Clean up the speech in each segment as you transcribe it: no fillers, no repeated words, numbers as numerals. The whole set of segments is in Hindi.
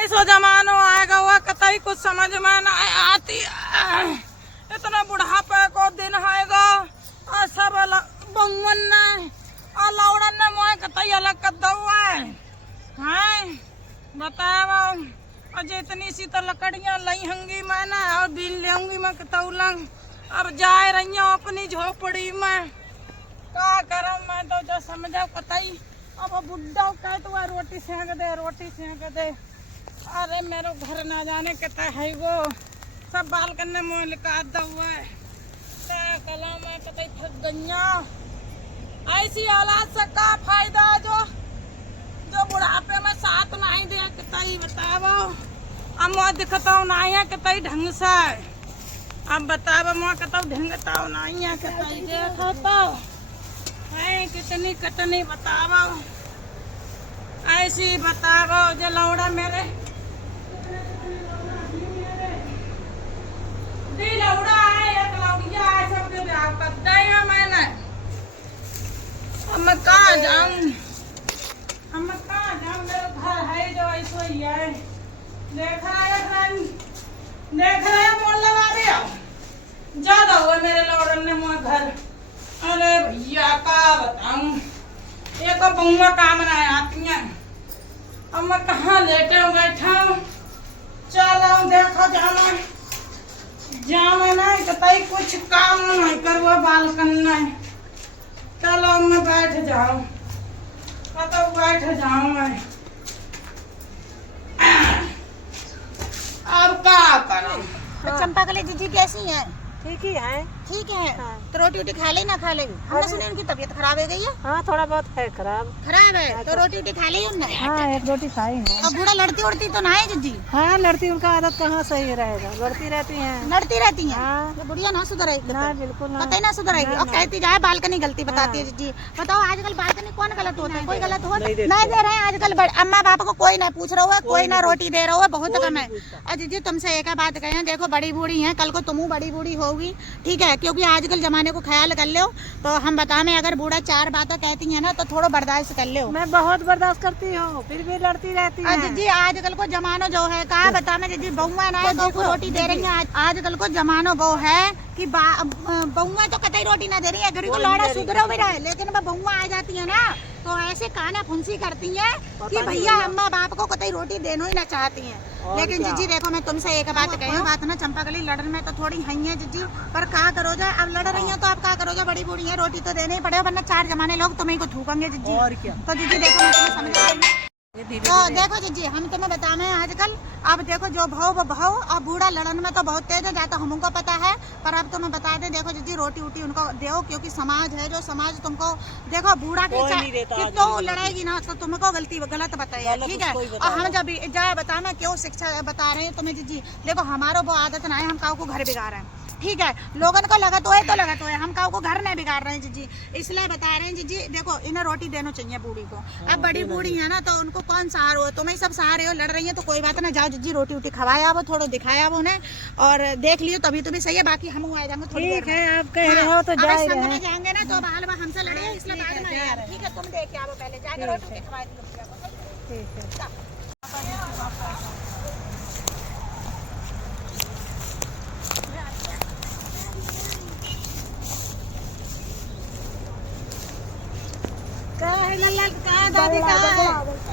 ऐसा जमानो आएगा हुआ कतई कुछ समझ में न आती। इतना बुढ़ापे को दिन आएगा और सब बउन ने और लौड़न ने मोए कतई अलग कर दउआ है बताओ। और जितनी सी तो लकड़ियाँ लई हंगी मैंने और दिन ले आऊंगी मैं कतौलंग। अब जाए रही हूँ अपनी झोपड़ी में, क्या करूँ मैं तो जो समझो कतई। अब बुढ़ा कह तो रोटी सेंक दे रोटी सेंक दे। अरे मेरे घर ना जाने कहता है वो सब बाल करने मुँह लिखा हुआ है कला में कतई फंस गईया। ऐसी औलाद से का फायदा जो बुढ़ापे में साथ नहीं दे कतई बतावो। अब मुँह दिखता नहीं है कतई ढंग से। अब बतावो मुँह कतौ ढंगता नहीं है कतई देखो तो है कितनी कटनी बतावो। ऐसी बतावो जो लौड़ा मेरे लौड़ा है एक लौड़िया है सबके ब्याह कर दिया मैंने। अब मैं कहाँ जाऊँ मेरे घर है जो ऐसा ही है। देख रहे मोड़ लगा दिया ज्यादा हुआ मेरे लौड़न ने मुँह घर। अरे भैया का बताऊं ये तो बउआ काम ना आती हैं। अब मैं कहाँ लेटे हूँ बैठा हूँ चलो देखो जाना नहीं कतई कुछ काम नहीं करवा बाल करना है। चलो मैं बैठ जाऊँ कतौ बैठ जाऊँ मैं। अब क्या करूँ। तो चंपा कली जीजी कैसी हैं? ठीक ही है। ठीक है। हाँ। तो रोटी वोटी खा ले ना खा ले? हमने सुना इनकी तबीयत खराब हो गई है। हाँ थोड़ा बहुत है खराब है तो रोटी वोटी खा ली उनने? हाँ एक रोटी खाई है। और बूढ़ा लड़ती उड़ती तो ना है जीजी? हाँ लड़ती उनका आदत कहाँ सही रहेगा, लड़ती रहती हैं। लड़ती रहती हैं। हाँ। ये बुढ़िया ना सुधरेगी? ना बिल्कुल ना। पता ही ना सुधरेगी। और कहती जाए बालकनी गलती बताती है जीजी। बताओ आजकल बालकनी कौन गलत होता है? कोई गलत होता नहीं दे रहे हैं आजकल। अम्मा पापा को कोई ना पूछ रहा है, कोई ना रोटी दे रहा है, बहुत कम है। और जीजी तुमसे एक बात कहें, देखो बड़ी बूढ़ी है कल को तुम बड़ी बूढ़ी होगी ठीक है, क्योंकि आजकल जमाने को ख्याल कर लो। तो हम बताने अगर बूढ़ा चार बातें कहती है ना तो थोड़ा बर्दाश्त कर लो। मैं बहुत बर्दाश्त करती हूँ फिर भी लड़ती रहती है। जी आजकल को जमानो जो है कहा बता मैं जी बउआ ना है बहू को रोटी दे रही है। आजकल को जमानो वो है कि बउआ तो कतई रोटी ना दे रही है, गरीब को लौड़ा सुधरो भी रहे, लेकिन वह बउआ आ जाती है ना तो ऐसे काना फुंसी करती है कि भैया अम्मा बाप को कतई रोटी देना ही ना चाहती हैं। लेकिन जीजी देखो मैं तुमसे एक बात कही बात ना चंपा कली लड़न में तो थोड़ी हई है जीजी, पर क्या करो जा अब लड़ रही है तो अब क्या करो जा, बड़ी बूढ़ी है रोटी तो देने ही पड़ेगा वरना चार जमाने लोग तुम्हें को थूकेंगे जीजी। और क्या तो जीजी देखो मैं तुम्हें समझ रही हूँ। तो देखो जीजी हम तुम्हें बताने आजकल अब देखो जो भाव वो भाव। अब बूढ़ा लड़न में तो बहुत तेज है जाता हमको पता है, पर अब तुम्हें बता दे देखो जीजी रोटी उटी उनको दो, क्योंकि समाज है जो समाज तुमको देखो बूढ़ा की तो लड़ाएगी ना तो तुमको गलत बताएगा ठीक है। और हम जब जा बताना क्यों शिक्षा बता रहे हैं तुम्हें जीजी, देखो हमारा वो आदत ना है हम काऊ को घर बिगाड़ रहे हैं ठीक है, लोगों को लगा तो है हम काऊ को घर नहीं बिगाड़ रहे हैं जीजी, इसलिए बता रहे हैं जीजी। देखो इन्हें रोटी देना चाहिए बूढ़ी को। अब बड़ी बूढ़ी है ना तो उनको कौन सहारा हो, तुम्हें सब सहारे हो, लड़ रही है तो कोई बात ना, जाओ जीजी रोटी उटी खवाया वो थोड़ा दिखाया वो उन्हें और देख लियो तभी तो भी सही है, बाकी हम आ जाएंगे थोड़ी देर में। आप कह रहे हो तो जाएंगे ना तो बाल हमसे लड़े इसलिए बाद में ठीक है। तुम देख आओ पहले जाके रोटी उटी खवा दियो।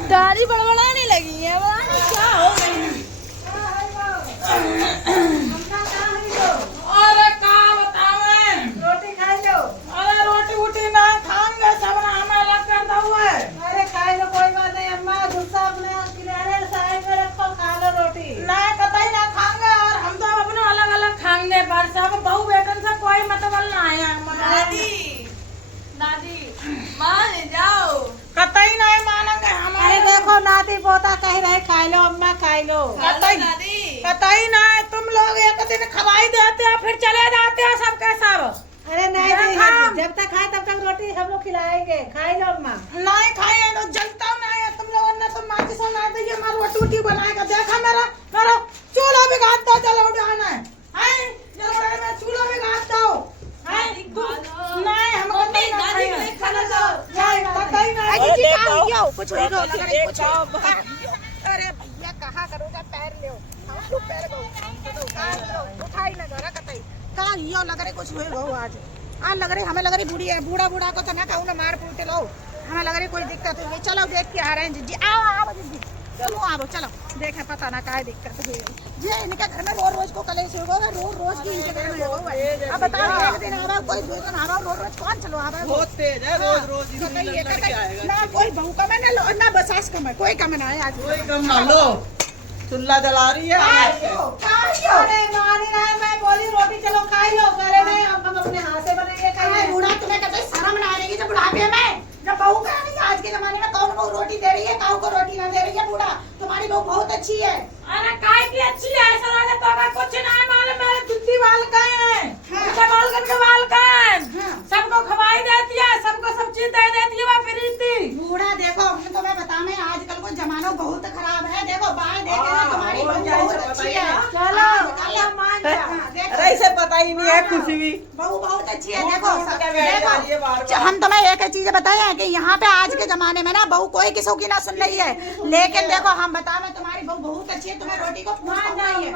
दाढ़ी बड़बड़ाने लगी है, क्या हो गई? अरे क्या बतावे रोटी खा लो। अरे रोटी उठी ना खाएंगे सब हमें अलग कर दो। अरे खा लो कोई बात नहीं अम्मा, गुस्सा अपने किनारे साइड में रखो, खा लो रोटी। ना कतई ना खाएंगे और हम तो अपने अलग अलग खाएंगे पर सब बहू बेटन से कोई मतलब ना है। दादी मान जाओ कतई नहीं मानेंगे हमारे। देखो नाती पोता कह रहे खा लो अम्मा खा लो। कतई ना तुम लोग एक दिन खवाई देते हो फिर चले जाते हो सबके सब। अरे नहीं जब तक खाए तब तक रोटी हम लोग खिलाएंगे, खा लो अम्मा। नहीं खाए तो जलता नहीं है तुम लोगों ने तो माची से ना दी है रोटी वोटी बनाएगा। देखा मेरा चूल्हा भी घाट दो चलो उठाना है चूल्हा भी घाट दो। नहीं हमको नहीं कुछ अरे भैया कहाँ करो पैर ले लो पैर गो उठाई ना जरा कतई का यो लग रहे कुछ हुए हो आज लग रही हमें लग रही बूढ़ी है बूढ़ा बूढ़ा को तो ना कहूँ ना मार फूटे लो हमें लग रही कोई दिक्कत हुई चलो देख के आ रहे हैं जीजी आओ आओ जीजी चलो आओ चलो देखे पता ना क्या दिक्कत हुई ये इनके घर में रोज को कलेश होगा रोज की इनके घर में होगा अब बताओ एक दिन आवा कोई दो दिन आवा रोज कौन चलो आवा बहुत तेज है रोज ना कोई बहू कम है ना बसास कम है कोई कम ना है आज कोई कम ना लो चूल्हा जला रही है अरे मानी ना मैं बोली रोटी चलो खाई लो करे नहीं हम अपने हाथ से बनाइए खाइए बूढ़ा तुम्हें कहते शर्म ना आएगी जब बुढ़ापे में जब बहू का नहीं आज के जमाने में कौन बहू रोटी दे रही है काऊ को रोटी ना दे रही है बूढ़ा तुम्हारी बहू बहुत अच्छी है अरे काय की अच्छी है सरोजा तो का कुछ नहीं मालूम मेरे जुत्ती वाल का है उसके बालकन के वाल का है सबको खवाई देती है सबको सब चीज दे देती है वो प्रीति बूढ़ा देखो मैं तुम्हें बताऊं आजकल को जमाना बहुत खराब है देखो बाहर देखे ना तुम्हारी बहू बहुत अच्छी है चलो मान जा अरे इसे पता ही नहीं है कुछ भी बहू बहुत अच्छी है देखो हम तुम्हें एक चीज बताए कि यहाँ पे आज के जमाने में ना बहू कोई किसी की ना सुन रही है लेकिन देखो हम बता मैं तुम्हारी बहू बहुत अच्छी है तुम्हें रोटी को मान जाइए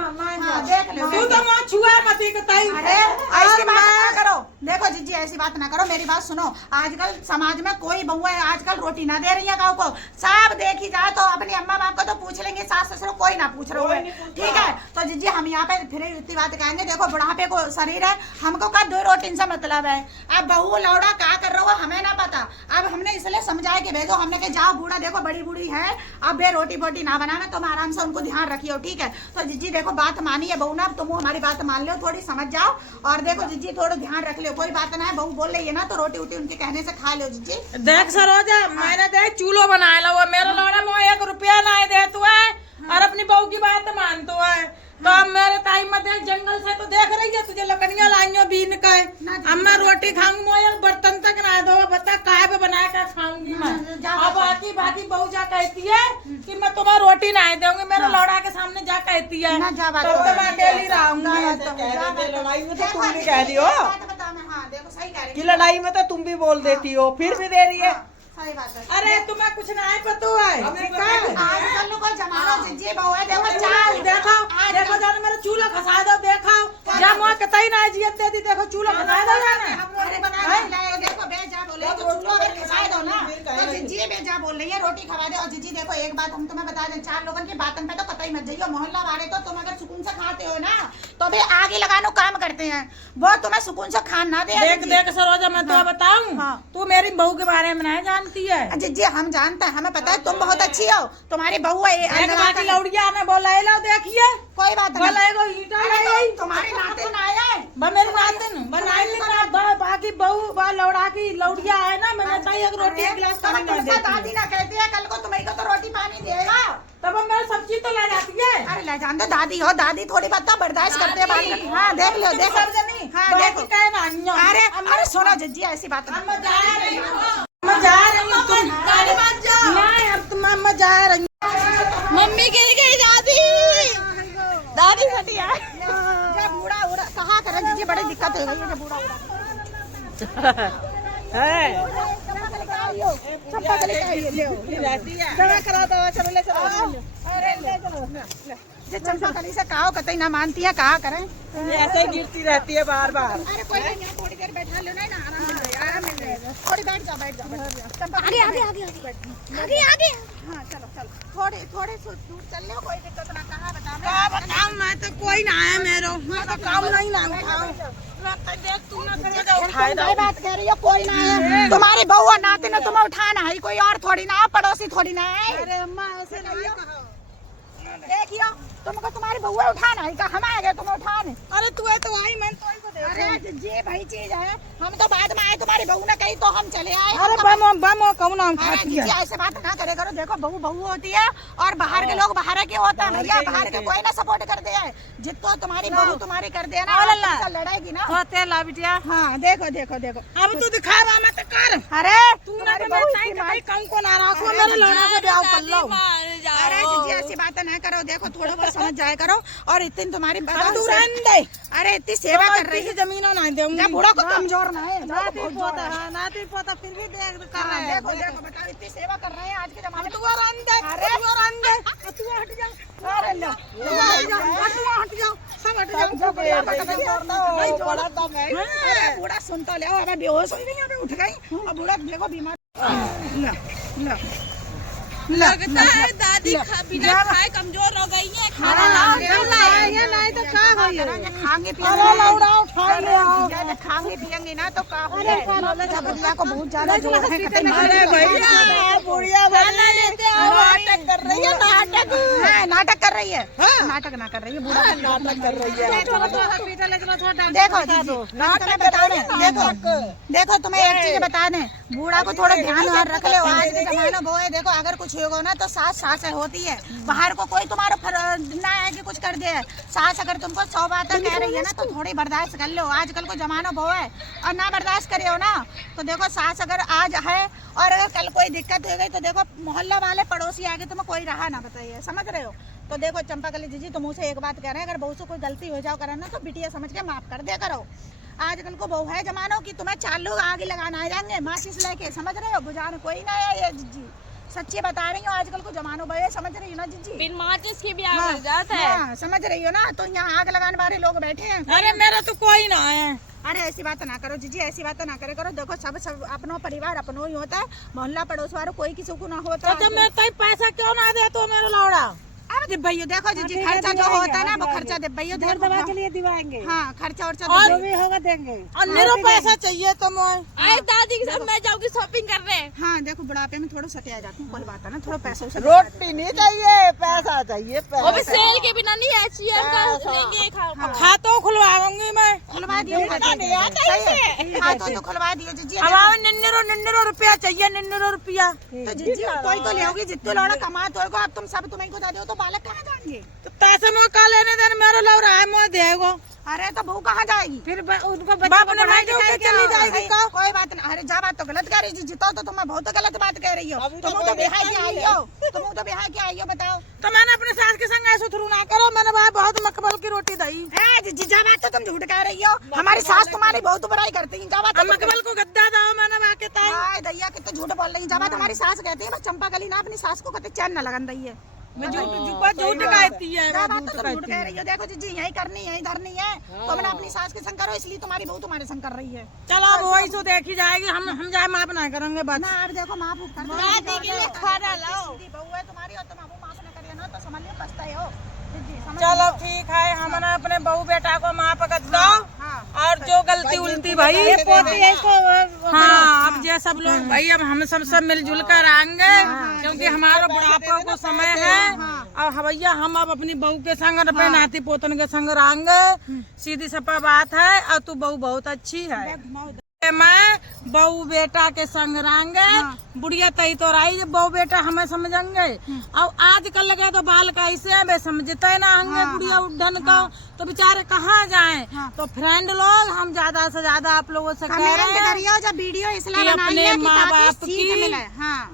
देख लो तू तो मां छुआ मती को ताई अरे ऐसी बात ना करो देखो जीजी ऐसी बात ना करो मेरी बात सुनो आजकल समाज में कोई बहू है आजकल रोटी ना दे रही है गाँव को सब देखी जाए तो अपने अम्मा बाप को तो पूछ लेंगे सास ससुर कोई ना पूछ रहे हुए ठीक है तो जीजी हम यहाँ पे फिर इतनी बात कहेंगे देखो बुढ़ापे को शरीर है हमको का दो रोटी से मतलब है अब बहू लौड़ा क्या कर रहा हो हमें ना पता अब हमने इसलिए समझाया कि भेजो हमने कहा जाओ बूढ़ा देखो बड़ी बूढ़ी है अब बे रोटी बोटी ना बनाना तुम आराम से उनको ध्यान रखियो ठीक है तो जीजी देखो बात मानी है बहू ना तुम हमारी बात मान लो थोड़ी समझ जाओ और देखो जीजी थोड़ा ध्यान रख लो कोई बात ना है बहू बोल रही है ना तो रोटी उटी उनके कहने से खा लो जीजी देख सरोजा मैंने देख चूल्हो बनाया ला वो मेरा लौड़ा में 1 रुपया ना दे तू है और अपनी बहू की बात मानतो है तो अब मेरे टाइम में देख जंगल से तो देख रही है तुझे लकड़ियां लाइयो बीन के अब मैं रोटी खाऊंगी मोया बर्तन तक ना दो बता काय पे बना के खाऊंगी मैं अब बाकी बहू जा कहती है कि मैं तुम्हें रोटी नहीं दूंगी मेरे लौड़ा के सामने जा कहती है तब तो मैं अकेली रहूंगी लड़ाई में तो तुम भी कह रही हो सही कह रही कि लड़ाई में तो तुम भी बोल देती हो फिर भी दे रही है सही बात है अरे तुम्हें कुछ नहीं पता है आजकल को जमाना जीजी बहू है देखो चाल देखो जाने मेरा चूल्हा खसा दो देखो जा मोह कतई ना जियत दे दी देखो चूल्हा खसा दो जाने रोटी बना के लाए देखो बेजा बोले तो चूल्हा अगर खसाए दो ना तो जीजी बेजा बोल रही है रोटी खवा दे और जीजी देखो एक बात हम तुम्हें बता दें 4 लोगों की बातन पे तो कतई मत जाइयो मोहल्ला वाले तो तुम अगर सुकून से खाते हो ना तो भी आगे लगानो काम करते हैं वो तुम्हें सुकून से खान ना दे देख सरोजा मैं तो बताऊं तू मेरी बहू के बारे में नहीं जानती है जीजी हम जानते हैं हमें पता है तुम बहुत अच्छी हो तुम्हारी बहू है लौड़िया ने बोला देखिए कोई बात नहीं तुम्हारी नातिन आया है मेरी नातिन बनाई बाकी बहू बा लौड़ा की लौड़िया है ना मैंने बताई एक रोटी एक गिलास पानी ना देती दादी ना कहती है कल को तुम्हें को तो रोटी पानी देगा तब मेरा सब्जी तो ले जाती है अरे ले जान दो दादी हो दादी थोड़ी बात बर्दाश्त करते हैं बात हाँ देख लो देखो हाँ देखो अरे सुनो जीजी ऐसी बात मैं जा रही हूँ मैं जा रही हूँ मम्मी गिर गई दादी घटिया बूढ़ा उड़ा कहाँ करे जीजी बड़ी दिक्कत हो गई बूढ़ा उड़ा चंपा कली से कहा कतई ना मानती है कहा करें ऐसे ही गिरती रहती है बार बार अरे कोई नहीं थोड़ी देर बैठा लो ना आराम मिल जाएगा थोड़ी बैठ जाओ आगे आगे आगे आगे आगे हाँ चलो थोड़े दूर चल लो कोई दिक्कत ना कहा बताओ मैं तो कोई ना है मेरे मैं तो काम नहीं ना बात कह रही हो कोई ना है तुम्हारी बहू और नातिन ने तुम्हें उठाना है कोई और थोड़ी ना पड़ोसी थोड़ी ना है अरे अम्मा ऐसे नहीं देखियो तुमको तुम्हारी बउआ उठाना है हम आ गए तुम्हें उठाने अरे तू है तो आई मैं तो अरे ये भाई चीज है हम तो बाद में आए तुम्हारी बहू ने कही तो हम चले आए अरे बम कौन नाम खाती है ऐसे बात ना करे करो देखो बहू होती है और बाहर के लोग बाहर के होते हैं भैया बाहर के कोई ना सपोर्ट करते हैं जितना तुम्हारी बहू तुम्हारी कर दे ना लड़ेगी ना होते ला बिटिया हाँ देखो अब तू दिखा रहा मैं तो कर अरे तू ना कहीं को ना रखो मेरे लड़ा से ब्याह कर लो अरे जी ऐसी बात ना करो देखो थोड़ा बहुत समझ जाया करो और इतनी तुम्हारी अरे इतनी सेवा कर रही है जमीनों ना दूंगी बूढ़ा को कमजोर ना है नाती पोता फिर भी देख कर रहे हैं देखो बताओ इतनी सेवा कर रहे हैं आज के जमाने में तू और अंदर तू हट जा अरे लो हट जाओ सब हट जाओ बड़ा दम है। अरे बूढ़ा सुन तो ले, अबे बेहोश हो गई, यहाँ पे उठ गई और बूढ़ा देखो बीमार। ला लगता है दादी बिना खाए कमजोर हो गई है। खाना नहीं तो क्या हो ये खाएंगे खाएंगे पियेंगे ना तो क्या हो जाए को बहुत ज्यादा जोर है। अरे भैया बुढ़िया नाटक कर रही है, नाटक। हाँ, नाटक कर रही है। नाटक ना कर रही है, बूढ़ा नाटक कर रही है। देखो तुम्हें बता दें, देखो तुम्हें एक चीज बता दें, बूढ़ा को थोड़ा ध्यान रख ले। आज के जमाना वो है, देखो अगर कुछ होगा ना तो सास होती है। बाहर को कोई तुम्हारा ना है कि कुछ कर दे। सास अगर तुमको 100 बातें कह रही है ना तो थोड़ी बर्दाश्त कर लो। आजकल को जमाना वो है, और ना बर्दाश्त करे हो ना तो देखो सास अगर आज है और अगर कल कोई दिक्कत हो गई तो देखो मोहल्ला वाले पड़ोसी आगे तुम्हें कोई रहा ना, बताइए, समझ रहे हो। तो देखो चंपाकली जीजी, तुम मुझसे एक बात कह रहे हैं, अगर बहू से कोई गलती हो जाओ करे ना तो बिटिया समझ के माफ कर दिया करो। आजकल को बहू है जमानो की तुम्हें 4 लोग आगे लगाना आ जाएंगे माचिस लेके, समझ रहे हो। बुझाने कोई ना है ये जीजी, सच्ची बता रही हूँ। आजकल को जमानो भैया, समझ रही हो ना जीजी, बिन माचिस की भी आग लग जाता है। हाँ, समझ रही हो ना। तो यहाँ आग लगाने वाले लोग बैठे हैं। अरे मेरा तो कोई ना है। अरे ऐसी बात ना करो जीजी, ऐसी बात ना करे करो। देखो सब अपनो परिवार अपनो ही होता है, मोहल्ला पड़ोस वालों कोई किसी को ना होता। तो मैं तो पैसा क्यों ना दे तो मेरा लौड़ा। अब दिब्बैयो देखो जीजी, खर्चा जो होता है ना वो खर्चा दिब्बैयो दवा के लिए दिवाएंगे। हाँ, खर्चा वर्चा जो भी होगा देंगे। और मेरा पैसा चाहिए तो मैं आए दादी के साथ मैं जाऊंगी शॉपिंग करने। हाँ देखो, बुढ़ापे में थोड़ा सटिया जाती हूँ, कोई बात है ना, थोड़ा पैसा रोटी नहीं चाहिए, पैसा चाहिए। वो भी सेल के बिना नहीं है, सीएम का लेंगे खातो खुलवाऊंगी मैं। खुलवा दिए, खातो तो खुलवा दिए जीजी। अब 99 रुपया चाहिए, 99 रुपया। तो जीजी कोई तो ले होगी, जितने लौड़ा कमा तो अब तुम सब तुम्हें को दे दो तो बालक कहाँ जाएंगे। तो पैसे में का लेने देने मेरा लौड़ा है, मैं देगो। अरे तो बहू कहाँ जाएगी फिर उनको बाप ने मैं जो के चली जाएगी का। कोई बात नहीं। अरे जा बात तो गलत कह रही जी, जितो तो तुम बहुत गलत बात कह रही हो। तुम तो बिहार की आई हो, तुम तो बिहार की आई हो, बताओ। तो मैंने अपने सास के संग ऐसे थ्रू ना करो, मैंने भाई बहुत मकबल की रोटी दई। जी जा बात तो तुम झूठ कह रही हो। हमारी सास तुम्हारी बहुत बुराई करती है। जा बात मकबल को गद्दा दो मैंने वहाँ के ताई। दैया कितना झूठ बोल रही है। जा बात हमारी सास कहती है, बस चंपाकली ना अपनी सास को कहते चैन न लगन रही है। मैं झूठ कहती है। बात तो तुम झूठ कह रही हो। देखो जी यही करनी है, इधर नहीं है। तो मैंने अपनी सास के संग करो, इसलिए तुम्हारी बहू तुम्हारे संग कर रही है। चलो वही तो देखी जाएगी, हम जाए माफ ना करेंगे बस। ना अब देखो माफ कर दो। दादी के लिए खाना लाओ। बहू है तुम्हारी और तुम अब माफ न करिए ना तो समझ लियो पछताए हो। चलो ठीक है, हमने अपने बहू बेटा को माफ कर दो। और जो गलती उल्टी भाई हाँ, अब ये सब लोग भाई अब हम सब मिलजुल कर आएंगे, क्योंकि हमारा बुढ़ापा को समय है। और भैया हम अब अपनी बहू के संग अपने नाती पोतन के संग रहेंगे, सीधी सपा बात है। और तू बहू बहुत अच्छी है, मैं बहू बेटा के संग रहेंगे। बुढ़िया तई तो राई, जब बहू बेटा हमें समझेंगे। और आजकल लगे तो बाल कैसे है, वे समझते ना होंगे बुढ़िया उड्डन को, तो बेचारे कहाँ जाएं। तो फ्रेंड लोग हम ज्यादा से ज्यादा आप लोगों से कह रहे हैं जब वीडियो इसलिए अपने माँ बाप की,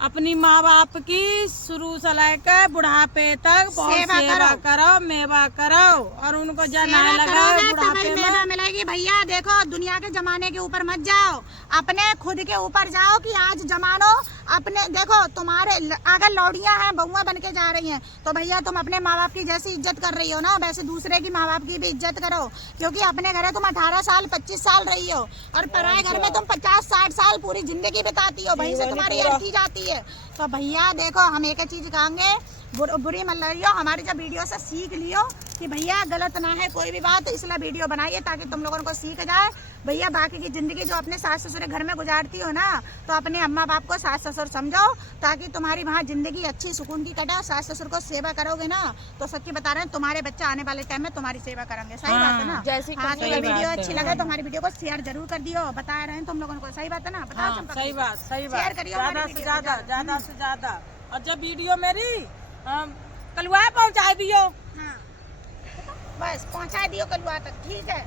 अपनी माँ बाप की शुरू से लेकर बुढ़ापे तक सेवा करो, मेवा करो, और उनको जना लगा बुढ़ापे में मिलेगी। भैया देखो, दुनिया के जमाने के ऊपर मत जाओ, अपने खुद के ऊपर जाओ। कि आज जमानो अपने देखो, तुम्हारे अगर लौड़ियां हैं, बहुआ बन के जा रही हैं, तो भैया तुम अपने माँ बाप की जैसी इज्जत कर रही हो ना, वैसे दूसरे की माँ बाप की भी इज्जत करो। क्योंकि अपने घर तुम 18 साल 25 साल रही हो, और पराए घर में तुम 50-60 साल पूरी जिंदगी बिताती हो, वहीं से तुम्हारी अर्थी जाती है। तो भैया देखो, हम एक चीज कहेंगे, बुरी मत लगियो। हमारी जब वीडियो से सीख लियो कि भैया गलत ना है कोई भी बात, इसलिए वीडियो बनाइए ताकि तुम लोगों को सीख जाए। भैया बाकी की जिंदगी जो अपने सास ससुर घर में गुजारती हो ना, तो अपने अम्मा बाप को सास ससुर समझो, ताकि तुम्हारी वहाँ जिंदगी अच्छी सुकून की कटे। सास ससुर को सेवा करोगे ना, तो सच्ची बता रहे हैं, तुम्हारे बच्चे आने वाले टाइम में तुम्हारी सेवा करेंगे। सही बात है ना। तो वीडियो अच्छी लगे तो हमारी वीडियो को शेयर जरूर कर दियो। बता रहे हैं तुम लोगों को, सही बात है ना। बताओ सही बात, सही बात, शेयर करियो ज्यादा से ज्यादा। और जब वीडियो मेरी कलवा पहुँचा दियो, बस पहुँचा दियो कलुआ तक, ठीक है।